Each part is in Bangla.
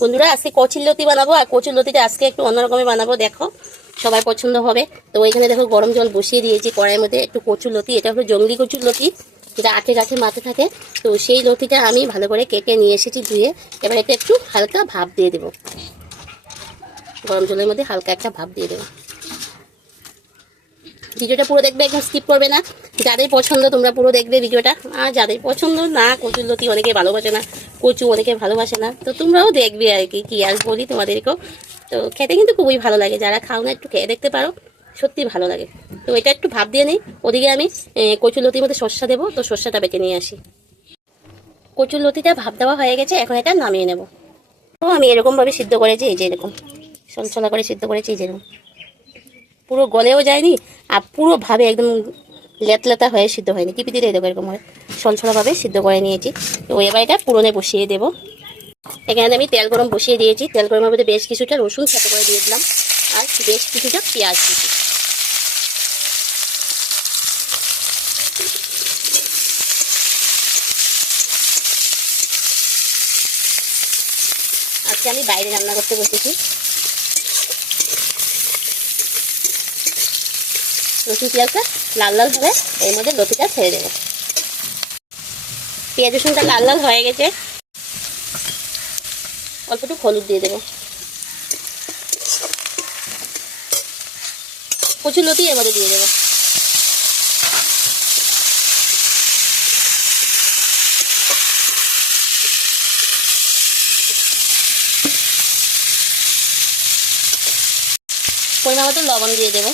বন্ধুরা আজকে কচুর লতি বানাবো, আর কচুর লতিটা আজকে একটু অন্যরকমের বানাবো, দেখো সবাই পছন্দ হবে। তো এখানে দেখো গরম জল বসিয়ে দিয়েছি, কড়াইয়ের মধ্যে একটু কচুর লতি, এটা হলো জঙ্গলি কচুর লতি, যেটা আটে গাছে মাথা থাকে। তো সেই লতিটা আমি ভালো করে কেটে নিয়ে এসেছি ধুয়ে। এবার এটা একটু হালকা ভাপ দিয়ে দেবো, গরম জলের মধ্যে হালকা একটা ভাপ দিয়ে দেবো। ভিডিওটা পুরো দেখবে, একদম স্কিপ করবে না। যাদের পছন্দ তোমরা পুরো দেখবে ভিডিওটা, আর যাদের পছন্দ না, কচুর লতি অনেকে ভালোবাসে না, কচু অনেকে ভালোবাসে না, তো তোমরাও দেখবে আর কি আর বলি তোমাদেরকেও। তো খেতে কিন্তু খুবই ভালো লাগে, যারা খাও না একটু খেয়ে দেখতে পারো, সত্যি ভালো লাগে। তো এটা একটু ভাপ দিয়ে নিই, ওদিকে আমি কচুর লতির মধ্যে সর্ষা দেবো, তো সর্ষাটা বেটে নিয়ে আসি। কচুর লতিটা ভাপ দেওয়া হয়ে গেছে, এখন এটা নামিয়ে নেব। তো আমি এরকমভাবে সিদ্ধ করেছি, এই যে এরকম ছলছলা করে সিদ্ধ করেছি, এই যেরকম পুরো গলেও যায়নি, আর পুরোভাবে একদম লেতলেতা হয়ে সিদ্ধ হয়নি, টিপি দিলে দেবো এরকম হয়, ছলছলাভাবে সিদ্ধ করে নিয়েছি। তো এবার এটা পুরনে বসিয়ে দেবো। এখানে আমি তেল গরম বসিয়ে দিয়েছি, তেল গরমের মধ্যে বেশ কিছুটা রসুন সাথে করে দিয়ে দিলাম, আর বেশ কিছুটা পেঁয়াজ দিয়েছি। আজকে আমি বাইরে রান্না করতে বসেছি। রসুন পেঁয়াজটা লাল লাল হবে, এর মধ্যে লতিটা ছেড়ে দেবো। পেঁয়াজ রসুনটা লাল লাল হয়ে গেছে, অল্প একটু হলুদ দিয়ে দেবো। কচুর লতি এর মধ্যে দিয়ে দেবো। পরিমাণ মতো লবণ দিয়ে দেবো,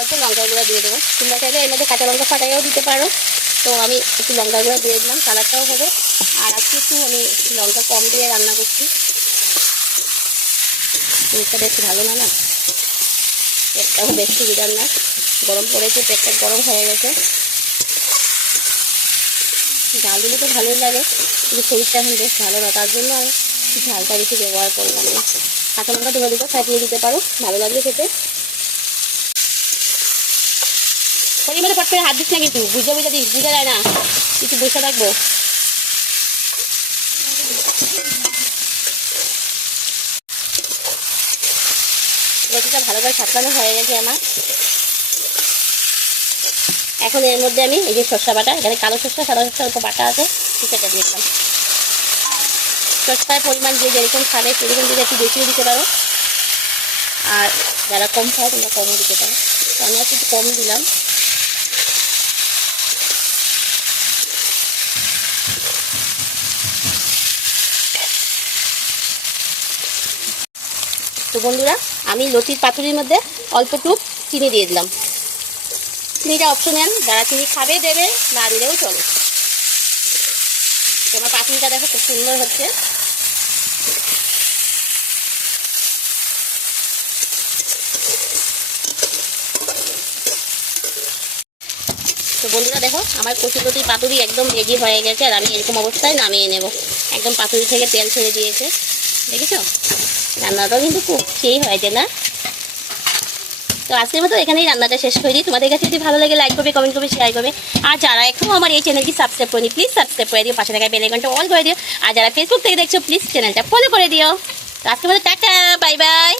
অল্প লঙ্কার গুঁড়া দিয়ে দেবো। তোমরা চাইলে এর মধ্যে কাঁচা লঙ্কা ফাটাইও দিতে পারো, তো আমি একটু লঙ্কার গুঁড়া দিয়ে দিলাম, কালারটাও হবে। আর আজকে একটু আমি লঙ্কা কম দিয়ে রান্না করছি, জিনিসটা বেশ ভালো না, না পেটটাও বেশ সুবিধার না, গরম পড়েছে, পেটটা গরম হয়ে গেছে। ঝাল দিলে তো ভালোই লাগে, কিন্তু শরীরটা এখন বেশ ভালো না, তার জন্য আমি ঝালটা বেশি ব্যবহার করলাম না। কাঁচা লঙ্কা তোমরা দিকে ফাটিয়ে দিতে পারো, ভালো লাগবে খেতে। ওই মধ্যে পট করে হাত দিস না, কিন্তু বুঝে বুঝে দিস, বুঝে যায় না, কিছু বসে রাখবো। রুটিটা ভালো করে সাতলানো হয়ে গেছে আমার। এখন এর মধ্যে আমি এই যে সর্ষা বাটা, এখানে কালো সর্ষা সাদা সর্ষা অল্প বাটা আছে, সেটা দিয়ে দিলাম। সর্ষার পরিমাণ যে যেরকম খাবে সেরকম দিলে একটু বেশিও দিতে পারো, আর যারা কম খায় তোমরা কমও দিতে পারো, তো আমি একটু কম দিলাম। তো বন্ধুরা আমি লতির পাতুরির মধ্যে অল্প একটু চিনি দিয়ে দিলাম। চিনিটা অপশনাল, যারা চিনি খাবে দেবে, না দিলেও চলে। তোমার পাতুরিটা দেখো খুব সুন্দর হচ্ছে। তো বন্ধুরা দেখো আমার কচুর লতির পাতুরি একদম রেডি হয়ে গেছে, আর আমি এরকম অবস্থায় নামিয়ে নেব। একদম পাতুরি থেকে তেল ছেড়ে দিয়েছে, দেখেছো? রান্নাটাও কিন্তু খুব সেই হয়েছে না? তো আজকের মতো এখানেই রান্নাটা শেষ করে দিই। তোমাদের কাছে যদি ভালো লাগে লাইক করবে, কমেন্ট করবে, শেয়ার করবে। আর যারা এখনও আমার এই চ্যানেলটি সাবস্ক্রাইব করেনি প্লিজ সাবস্ক্রাইব করে দিও, পাশে থাকা বেল আইকনটা অল করে দিও। আর যারা ফেসবুক থেকে দেখছো প্লিজ চ্যানেলটা ফলো করে দিও। তো আজকের মতো টাটা, বাই বাই।